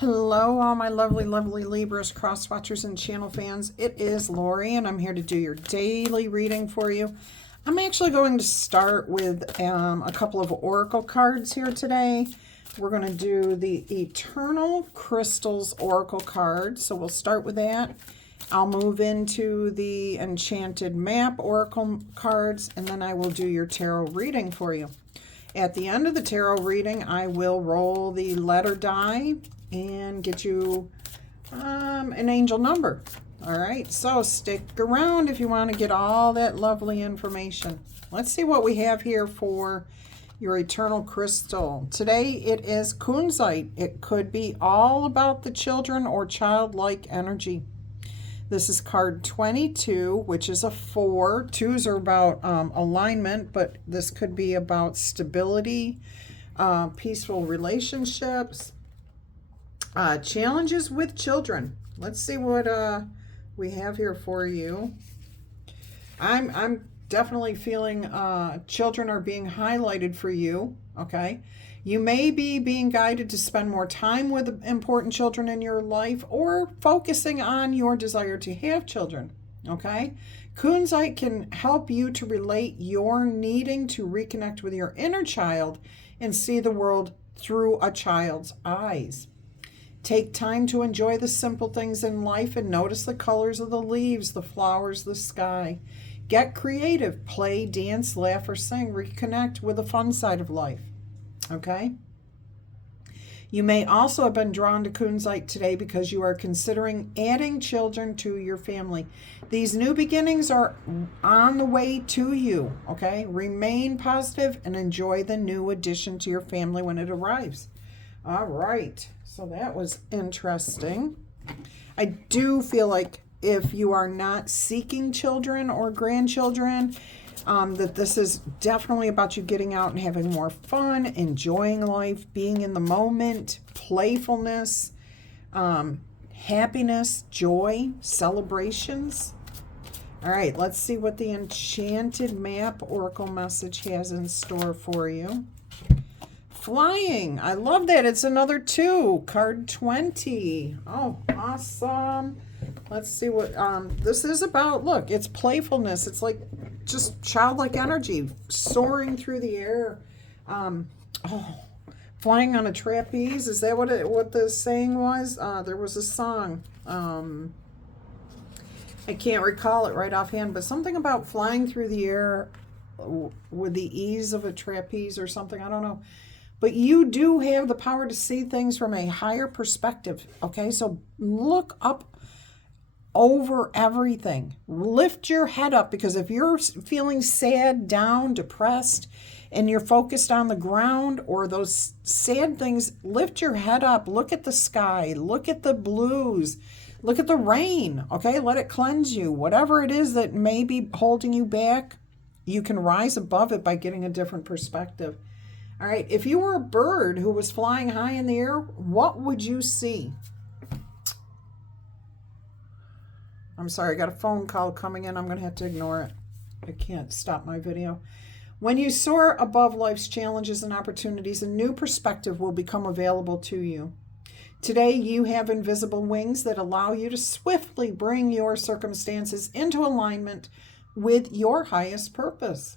Hello, all my lovely, lovely Libras, cross watchers, and channel fans. It is Laurie, and I'm here to do your daily reading for you. I'm actually going to start with a couple of oracle cards here today. We're going to do the Eternal Crystals oracle card, so we'll start with that. I'll move into the Enchanted Map oracle cards, and then I will do your tarot reading for you. At the end of the tarot reading, I will roll the letter die and get you an angel number. All right, so stick around if you want to get all that lovely information. Let's see what we have here for your Eternal Crystal. Today it is kunzite. It could be all about the children or childlike energy. This is card 22, which is a 4. 2s are about alignment, but this could be about stability, peaceful relationships, challenges with children. Let's see what we have here for you. I'm definitely feeling children are being highlighted for you, okay? You may be being guided to spend more time with important children in your life or focusing on your desire to have children, okay? Kunzite can help you to relate your needing to reconnect with your inner child and see the world through a child's eyes. Take time to enjoy the simple things in life and notice the colors of the leaves, the flowers, the sky. Get creative, play, dance, laugh, or sing. Reconnect with the fun side of life. Okay? You may also have been drawn to kunzite today because you are considering adding children to your family. These new beginnings are on the way to you, okay? Remain positive and enjoy the new addition to your family when it arrives. All right, so that was interesting. I do feel like if you are not seeking children or grandchildren, that this is definitely about you getting out and having more fun, enjoying life, being in the moment, playfulness, happiness, joy, celebrations. All right, let's see what the Enchanted Map oracle message has in store for you. Flying. I love that. It's another 2. Card 20. Oh, awesome. Let's see what this is about. Look, it's playfulness. It's like just childlike energy soaring through the air. Flying on a trapeze. Is that what the saying was? There was a song. I can't recall it right offhand, but something about flying through the air with the ease of a trapeze or something. I don't know. But you do have the power to see things from a higher perspective, okay? So look up over everything. Lift your head up, because if you're feeling sad, down, depressed, and you're focused on the ground or those sad things, lift your head up. Look at the sky. Look at the blues. Look at the rain, okay? Let it cleanse you. Whatever it is that may be holding you back, you can rise above it by getting a different perspective. All right, if you were a bird who was flying high in the air, what would you see? I'm sorry, I got a phone call coming in. I'm going to have to ignore it. I can't stop my video. When you soar above life's challenges and opportunities, a new perspective will become available to you. Today, you have invisible wings that allow you to swiftly bring your circumstances into alignment with your highest purpose.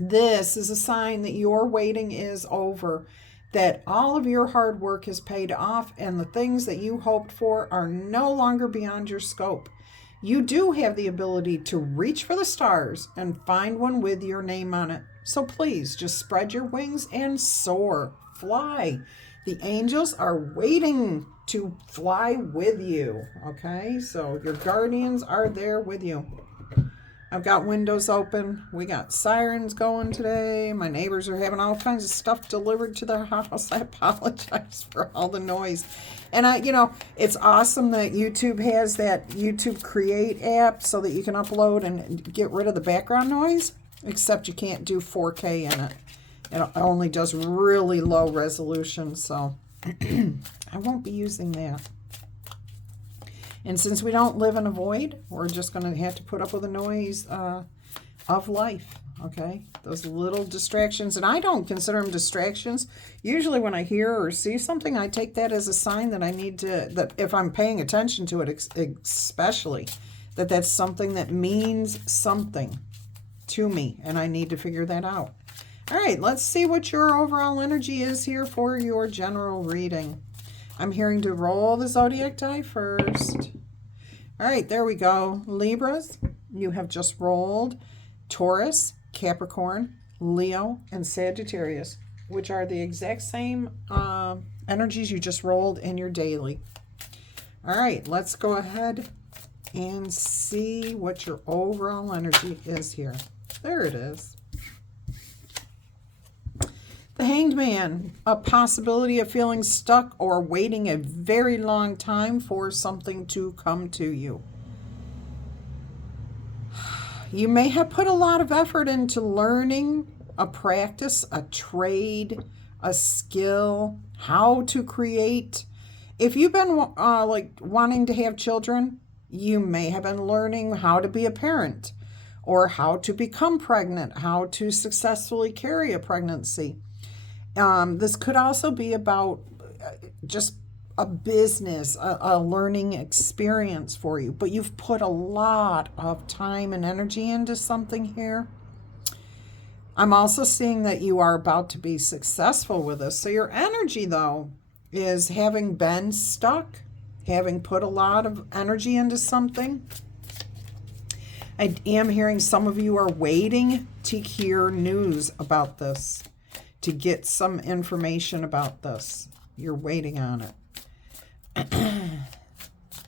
This is a sign that your waiting is over, that all of your hard work has paid off, and the things that you hoped for are no longer beyond your scope. You do have the ability to reach for the stars and find one with your name on it. So please just spread your wings and soar, fly. The angels are waiting to fly with you, okay? So your guardians are there with you. I've got windows open. We got sirens going today. My neighbors are having all kinds of stuff delivered to their house. I apologize for all the noise. And it's awesome that YouTube has that YouTube Create app so that you can upload and get rid of the background noise, except you can't do 4K in it. It only does really low resolution, so I won't be using that. And since we don't live in a void, we're just going to have to put up with the noise of life. okay? Those little distractions, and I don't consider them distractions. Usually when I hear or see something, I take that as a sign that I need to, that if I'm paying attention to it, especially, that that's something that means something to me, and I need to figure that out. All right, let's see what your overall energy is here for your general reading. I'm hearing to roll the zodiac die first. All right, there we go. Libras, you have just rolled Taurus, Capricorn, Leo, and Sagittarius, which are the exact same energies you just rolled in your daily. All right, let's go ahead and see what your overall energy is here. There it is. The Hanged Man, a possibility of feeling stuck or waiting a very long time for something to come to you. You may have put a lot of effort into learning a practice, a trade, a skill, how to create. If you've been like wanting to have children, you may have been learning how to be a parent or how to become pregnant, how to successfully carry a pregnancy. This could also be about just a business, a learning experience for you, but you've put a lot of time and energy into something here. I'm also seeing that you are about to be successful with this. So your energy, though, is having been stuck, having put a lot of energy into something. I am hearing some of you are waiting to hear news about this, to get some information about this. You're waiting on it.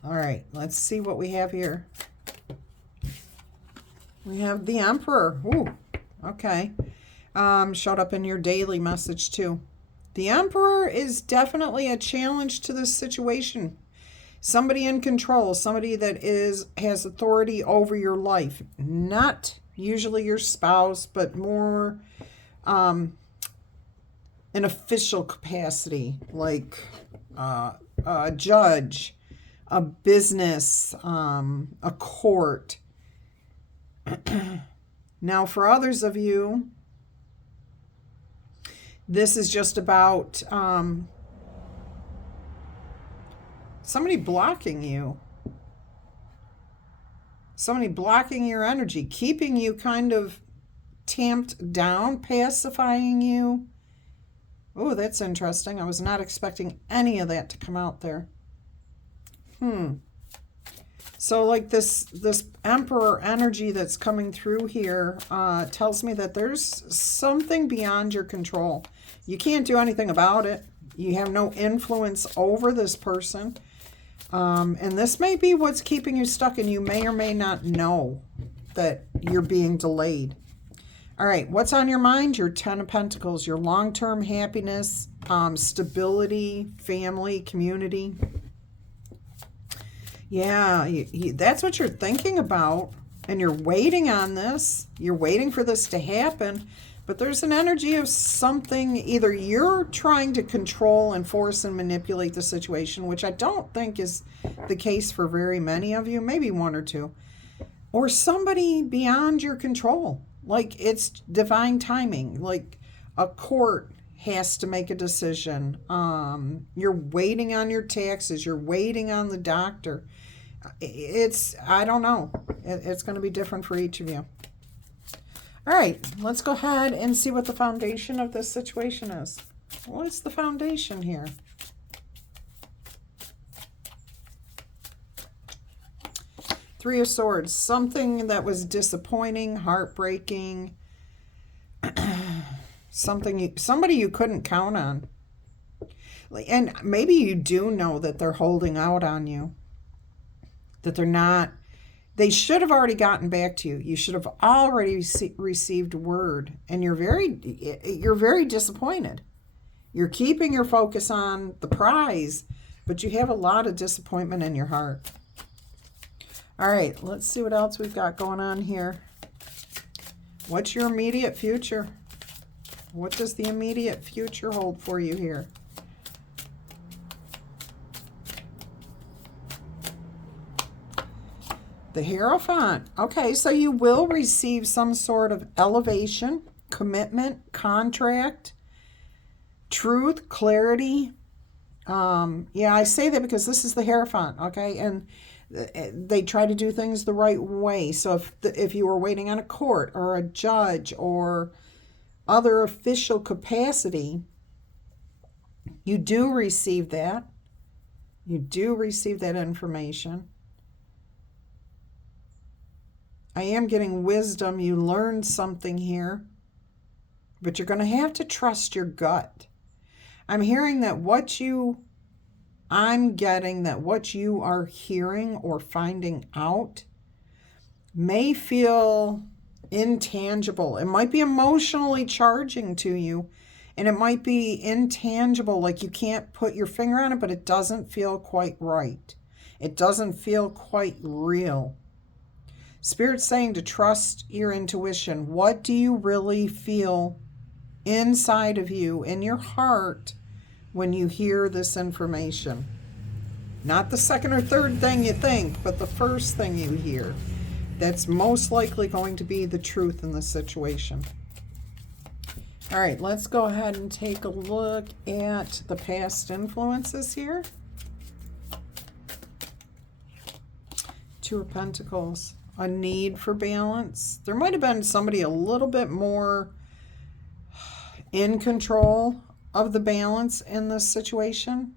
All right, let's see what we have here. We have the Emperor. Ooh, okay. Showed up in your daily message too. The Emperor is definitely a challenge to this situation. Somebody in control, somebody that has authority over your life. Not usually your spouse, but more an official capacity, like a judge, a business, a court. Now, for others of you, this is just about somebody blocking you. Somebody blocking your energy, keeping you kind of tamped down, pacifying you. Oh, that's interesting. I was not expecting any of that to come out there. So like this Emperor energy that's coming through here tells me that there's something beyond your control. You can't do anything about it. You have no influence over this person. And this may be what's keeping you stuck, and you may or may not know that you're being delayed. All right, what's on your mind? Your 10 of Pentacles, your long-term happiness, stability, family, community. Yeah, that's what you're thinking about, and you're waiting on this. You're waiting for this to happen, but there's an energy of something. Either you're trying to control and force and manipulate the situation, which I don't think is the case for very many of you, maybe one or two, or somebody beyond your control. Like it's divine timing, like a court has to make a decision. You're waiting on your taxes. You're waiting on the doctor. I don't know. It's going to be different for each of you. All right, let's go ahead and see what the foundation of this situation is. What's the foundation here? Three of Swords, something that was disappointing, heartbreaking, somebody you couldn't count on. And maybe you do know that they're holding out on you, that they should have already gotten back to you. You should have already received word, and you're very disappointed. You're keeping your focus on the prize, but you have a lot of disappointment in your heart. All right, let's see what else we've got going on here. What's your immediate future? What does the immediate future hold for you here? The Hierophant. Okay, so you will receive some sort of elevation, commitment, contract, truth, clarity. Yeah, I say that because this is the Hierophant, okay? And they try to do things the right way. So if you were waiting on a court or a judge or other official capacity, you do receive that. You do receive that information. I am getting wisdom. You learned something here. But you're going to have to trust your gut. I'm hearing that I'm getting that what you are hearing or finding out may feel intangible. It might be emotionally charging to you, and it might be intangible, like you can't put your finger on it, but it doesn't feel quite right. It doesn't feel quite real. Spirit's saying to trust your intuition. What do you really feel inside of you, in your heart, when you hear this information? Not the second or third thing you think, but the first thing you hear. That's most likely going to be the truth in the situation. All right, let's go ahead and take a look at the past influences here. Two of Pentacles. A need for balance. There might have been somebody a little bit more in control of the balance in this situation.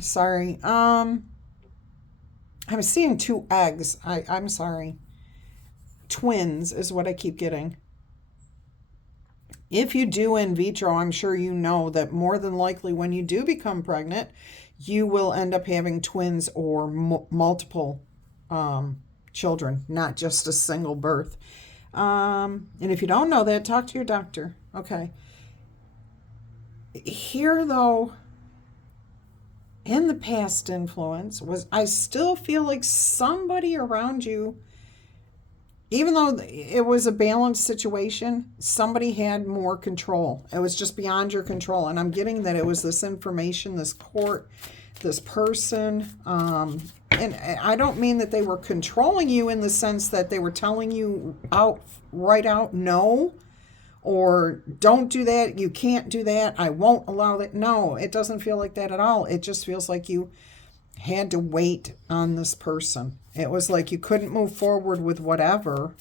Sorry. I'm seeing two eggs. I'm sorry. Twins is what I keep getting. If you do in vitro, I'm sure you know that more than likely when you do become pregnant, you will end up having twins or multiple children, not just a single birth. And if you don't know that, talk to your doctor. Okay. Here, though, in the past influence, I still feel like somebody around you, even though it was a balanced situation, somebody had more control. It was just beyond your control. And I'm getting that it was this information, this court, this person. And I don't mean that they were controlling you in the sense that they were telling you right out, no, or don't do that, you can't do that, I won't allow that. No, it doesn't feel like that at all. It just feels like you had to wait on this person. It was like you couldn't move forward with whatever.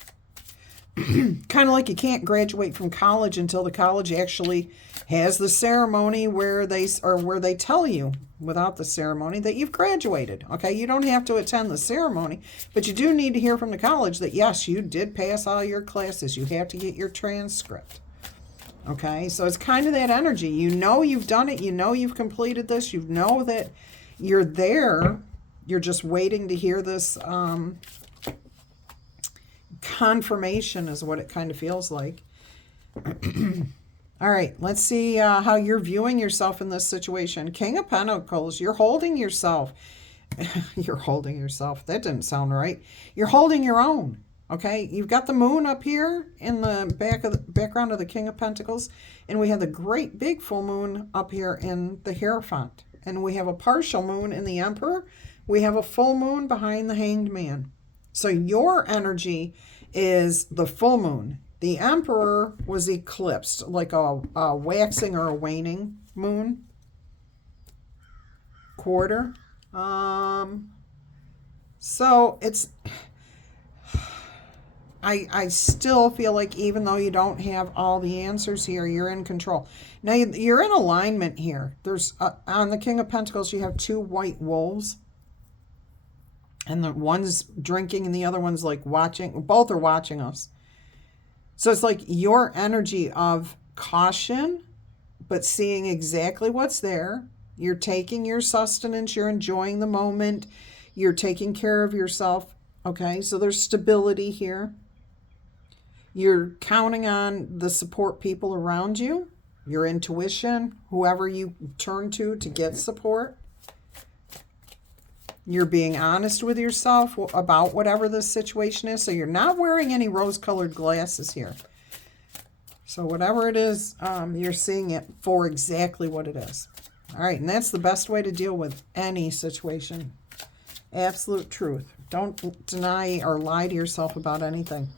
Kind of like you can't graduate from college until the college actually has the ceremony where they tell you without the ceremony that you've graduated. Okay, you don't have to attend the ceremony, but you do need to hear from the college that yes, you did pass all your classes. You have to get your transcript. Okay, so it's kind of that energy. You know you've done it. You know you've completed this. You know that you're there. You're just waiting to hear this confirmation is what it kind of feels like. All right, let's see how you're viewing yourself in this situation. King of Pentacles, you're holding yourself. You're holding yourself. That didn't sound right. You're holding your own. Okay, you've got the moon up here in the background of the King of Pentacles, and we have the great big full moon up here in the Hierophant, and we have a partial moon in the Emperor. We have a full moon behind the Hanged Man. So your energy is the full moon. The Emperor was eclipsed, like a waxing or a waning moon. Quarter. So it's... I still feel like even though you don't have all the answers here, you're in control. Now, you're in alignment here. There's on the King of Pentacles, you have two white wolves. And the one's drinking and the other one's like watching. Both are watching us. So it's like your energy of caution, but seeing exactly what's there. You're taking your sustenance. You're enjoying the moment. You're taking care of yourself. Okay, so there's stability here. You're counting on the support people around you, your intuition, whoever you turn to get support. You're being honest with yourself about whatever the situation is. So you're not wearing any rose-colored glasses here. So whatever it is, you're seeing it for exactly what it is. All right, and that's the best way to deal with any situation. Absolute truth. Don't deny or lie to yourself about anything.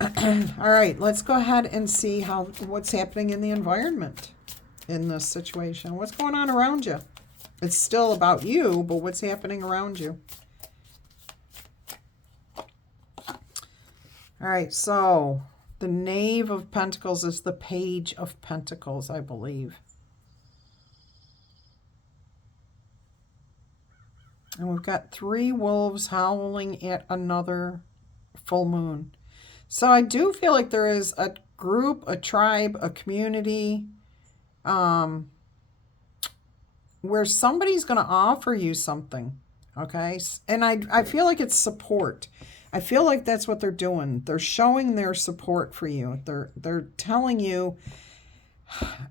All right, let's go ahead and see what's happening in the environment in this situation. What's going on around you? It's still about you, but what's happening around you? All right, so the Knave of Pentacles is the Page of Pentacles, I believe. And we've got 3 wolves howling at another full moon. So I do feel like there is a group, a tribe, a community, where somebody's going to offer you something, okay? And I feel like it's support. I feel like that's what they're doing. They're showing their support for you. They're telling you,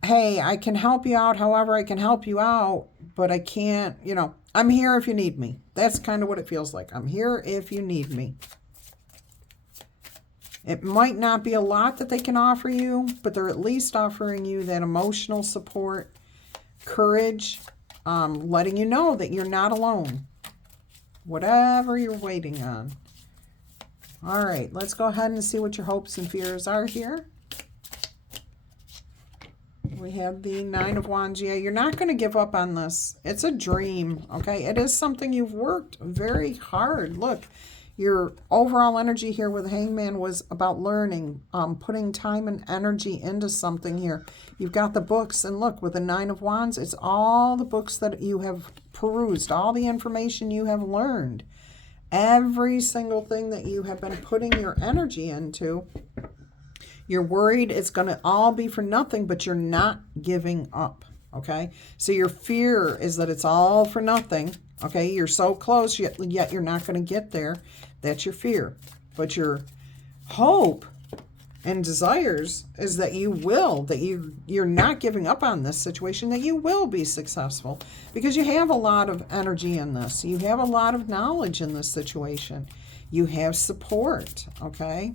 hey, I can help you out however I can help you out, but I can't, I'm here if you need me. That's kind of what it feels like. I'm here if you need me. It might not be a lot that they can offer you, but they're at least offering you that emotional support, courage, letting you know that you're not alone. Whatever you're waiting on. All right, let's go ahead and see what your hopes and fears are here. We have the 9 of Wands. Yeah, you're not going to give up on this. It's a dream, okay? It is something you've worked very hard. Look, your overall energy here with the Hangman was about learning, putting time and energy into something here. You've got the books, and look, with the 9 of Wands, it's all the books that you have perused, all the information you have learned, every single thing that you have been putting your energy into. You're worried it's going to all be for nothing, but you're not giving up, okay? So your fear is that it's all for nothing, okay? You're so close, yet you're not going to get there. That's your fear. But your hope and desires is that you will, that you're not giving up on this situation, that you will be successful, because you have a lot of energy in this. You have a lot of knowledge in this situation. You have support, okay?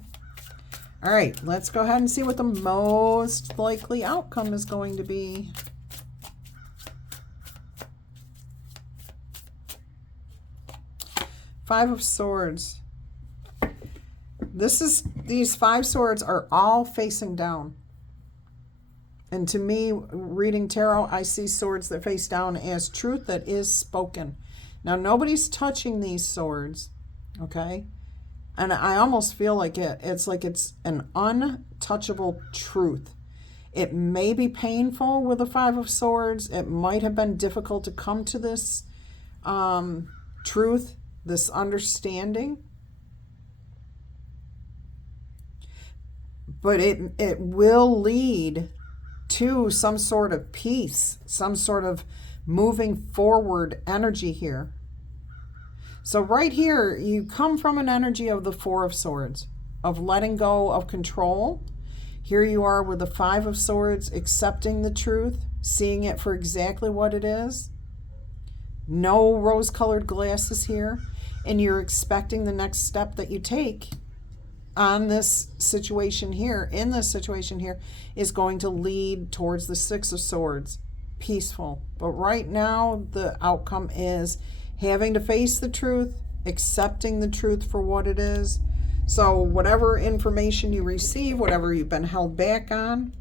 All right, let's go ahead and see what the most likely outcome is going to be. Five of Swords. These 5 swords are all facing down. And to me, reading tarot, I see swords that face down as truth that is spoken. Now, nobody's touching these swords, okay? And I almost feel like it's an untouchable truth. It may be painful with the 5 of Swords. It might have been difficult to come to this truth, this understanding. But it will lead to some sort of peace, some sort of moving forward energy here. So right here, you come from an energy of the 4 of Swords, of letting go of control. Here you are with the 5 of Swords, accepting the truth, seeing it for exactly what it is. No rose-colored glasses here. And you're expecting the next step that you take on this situation here, in this situation here, is going to lead towards the 6 of Swords. Peaceful. But right now, the outcome is having to face the truth, accepting the truth for what it is. So whatever information you receive, whatever you've been held back on,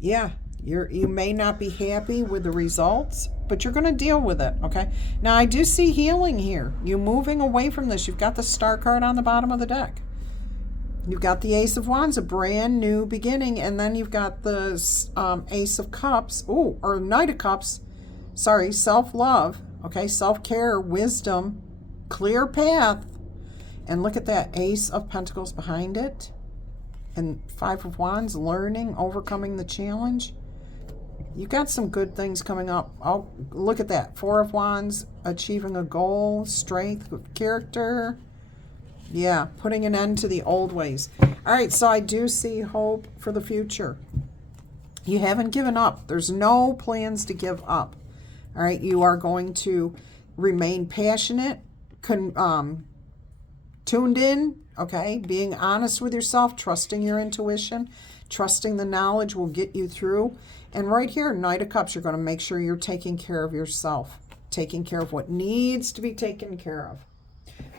you may not be happy with the results, but you're going to deal with it, okay? Now, I do see healing here. You moving away from this. You've got the Star card on the bottom of the deck. You've got the Ace of Wands, a brand new beginning, and then you've got the Ace of Cups, or Knight of Cups, sorry, self-love, okay, self-care, wisdom, clear path. And look at that Ace of Pentacles behind it. And 5 of Wands, learning, overcoming the challenge. You got some good things coming up. Oh, look at that. 4 of Wands, achieving a goal, strength, character. Yeah, putting an end to the old ways. All right, so I do see hope for the future. You haven't given up. There's no plans to give up. All right, you are going to remain passionate, tuned in, okay, being honest with yourself, trusting your intuition, Trusting the knowledge will get you through. And right here, Knight of Cups, you're going to make sure you're taking care of yourself, taking care of what needs to be taken care of.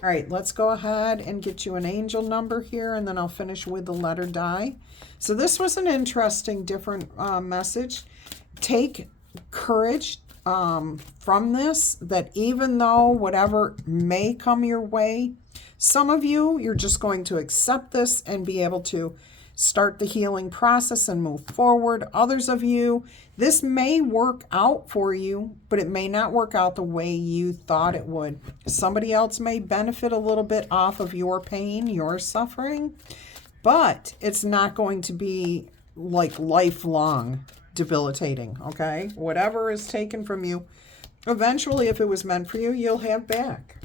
All right, let's go ahead and get you an angel number here, and then I'll finish with the letter die. So this was an interesting, different message. Take courage from this, that even though whatever may come your way, some of you, you're just going to accept this and be able to start the healing process and move forward. Others of you, this may work out for you, but it may not work out the way you thought it would. Somebody else may benefit a little bit off of your pain, your suffering, but it's not going to be like lifelong debilitating, okay? Whatever is taken from you, eventually, if it was meant for you, you'll have back.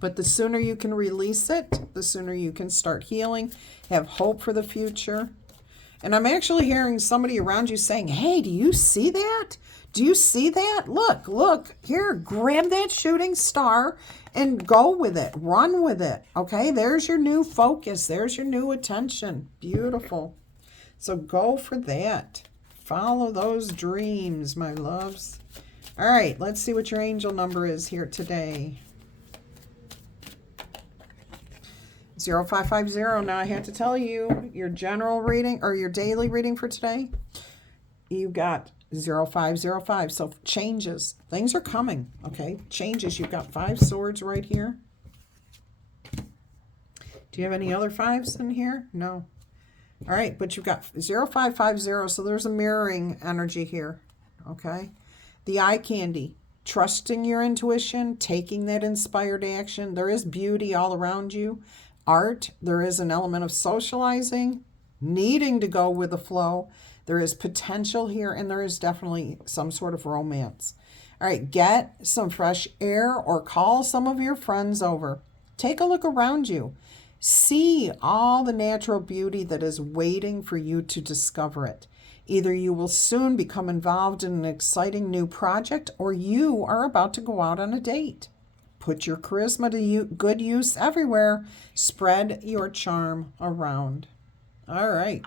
But the sooner you can release it, the sooner you can start healing, have hope for the future. And I'm actually hearing somebody around you saying, hey, do you see that? Do you see that? Look, here, grab that shooting star and go with it. Run with it, okay? There's your new focus. There's your new attention. Beautiful. So go for that. Follow those dreams, my loves. All right, let's see what your angel number is here today. 0550. Now I have to tell you, your general reading or your daily reading for today, you got 0505. So changes. Things are coming, okay? Changes. You've got 5 swords right here. Do you have any other 5s in here? No. All right, but you've got 0550. So there's a mirroring energy here, okay? The eye candy. Trusting your intuition, taking that inspired action. There is beauty all around you. Art, there is an element of socializing, needing to go with the flow. There is potential here, and there is definitely some sort of romance. All right, get some fresh air or call some of your friends over. Take a look around you. See all the natural beauty that is waiting for you to discover it. Either you will soon become involved in an exciting new project, or you are about to go out on a date. Put your charisma to good use everywhere. Spread your charm around. All right.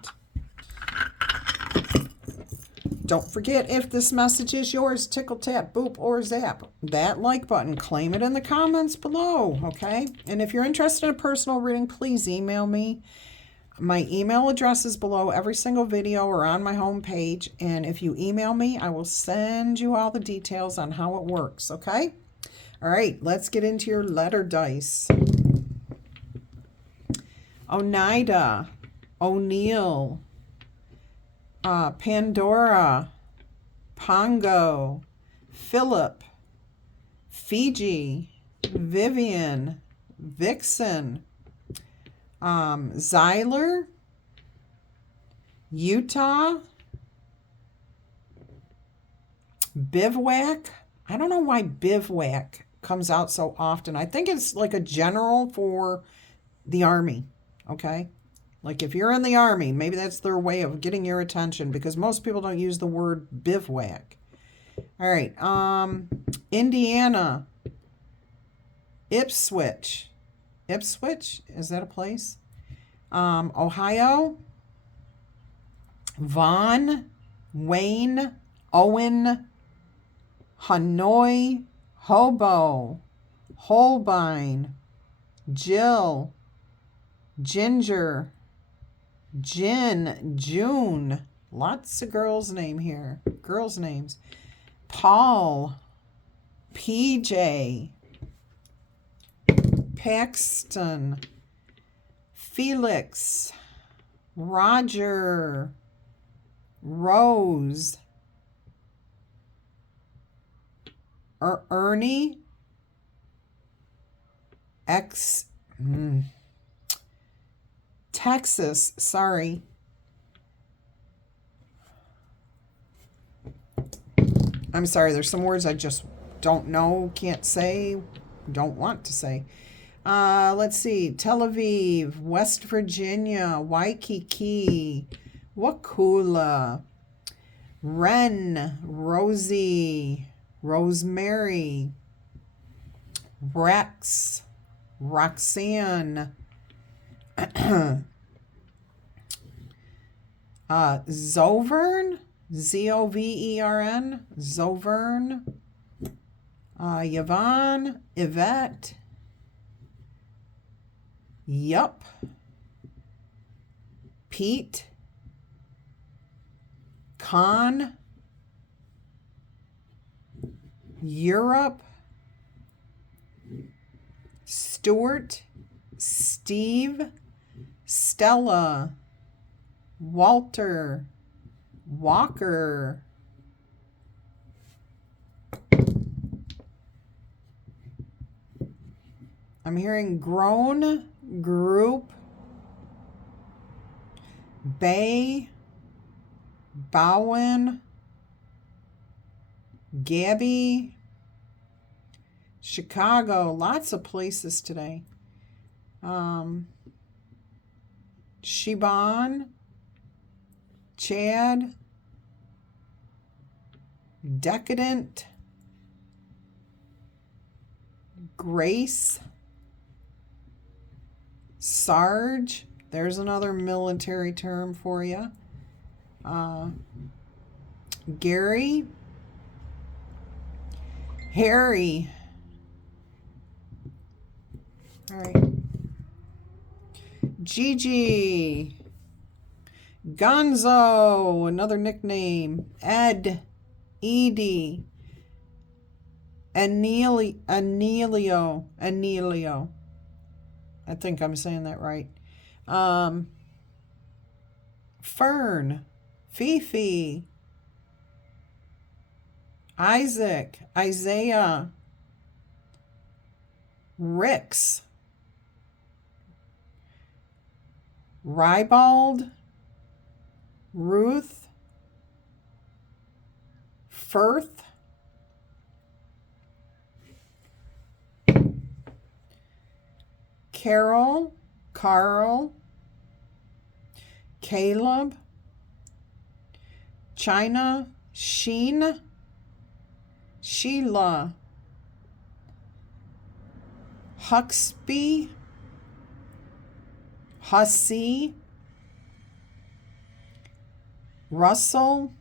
Don't forget, if this message is yours, tickle, tap, boop, or zap that like button. Claim it in the comments below, okay? And if you're interested in a personal reading, please email me. My email address is below every single video or on my homepage. And if you email me, I will send you all the details on how it works, okay? All right, let's get into your letter dice. Oneida, O'Neill, Pandora, Pongo, Philip, Fiji, Vivian, Vixen, Zyler, Utah, Bivouac. I don't know why Bivouac comes out so often. I think it's like a general for the army, okay? Like if you're in the army, maybe that's their way of getting your attention, because most people don't use the word bivouac. All right, Indiana, Ipswich. Ipswich, is that a place? Ohio, Vaughn, Wayne, Owen, Hanoi, Hobo, Holbein, Jill, Ginger, Jin, June. Lots of girls' names here. Girls' names. Paul, PJ, Paxton, Felix, Roger, Rose, Ernie, Texas, sorry. I'm sorry, there's some words I just don't know, can't say, don't want to say. Let's see, Tel Aviv, West Virginia, Waikiki, Wakula, Ren, Rosie, Rosemary, Rex, Roxanne, Zovern, Zovern, Zovern, Yvonne, Yvette, Yup, Pete, Con, Europe, Stuart, Steve, Stella, Walter, Walker, I'm hearing grown, group, Bay, Bowen, Gabby, Chicago, lots of places today. Shiban, Chad, Decadent, Grace, Sarge, there's another military term for you. Gary, Harry. All right. Gigi, Gonzo, another nickname. Ed, Edie, Anelio. I think I'm saying that right. Fern, Fifi, Isaac, Isaiah, Rix, Rybald, Ruth, Firth, Carol, Carl, Caleb, China, Sheen, Sheila, Huxby, Hussey, Russell,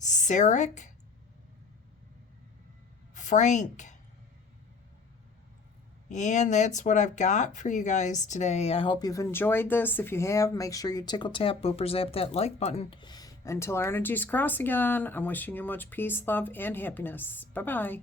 Sarek, Frank. And that's what I've got for you guys today. I hope you've enjoyed this. If you have, make sure you tickle tap, booper zap that like button. Until our energies cross again, I'm wishing you much peace, love, and happiness. Bye-bye.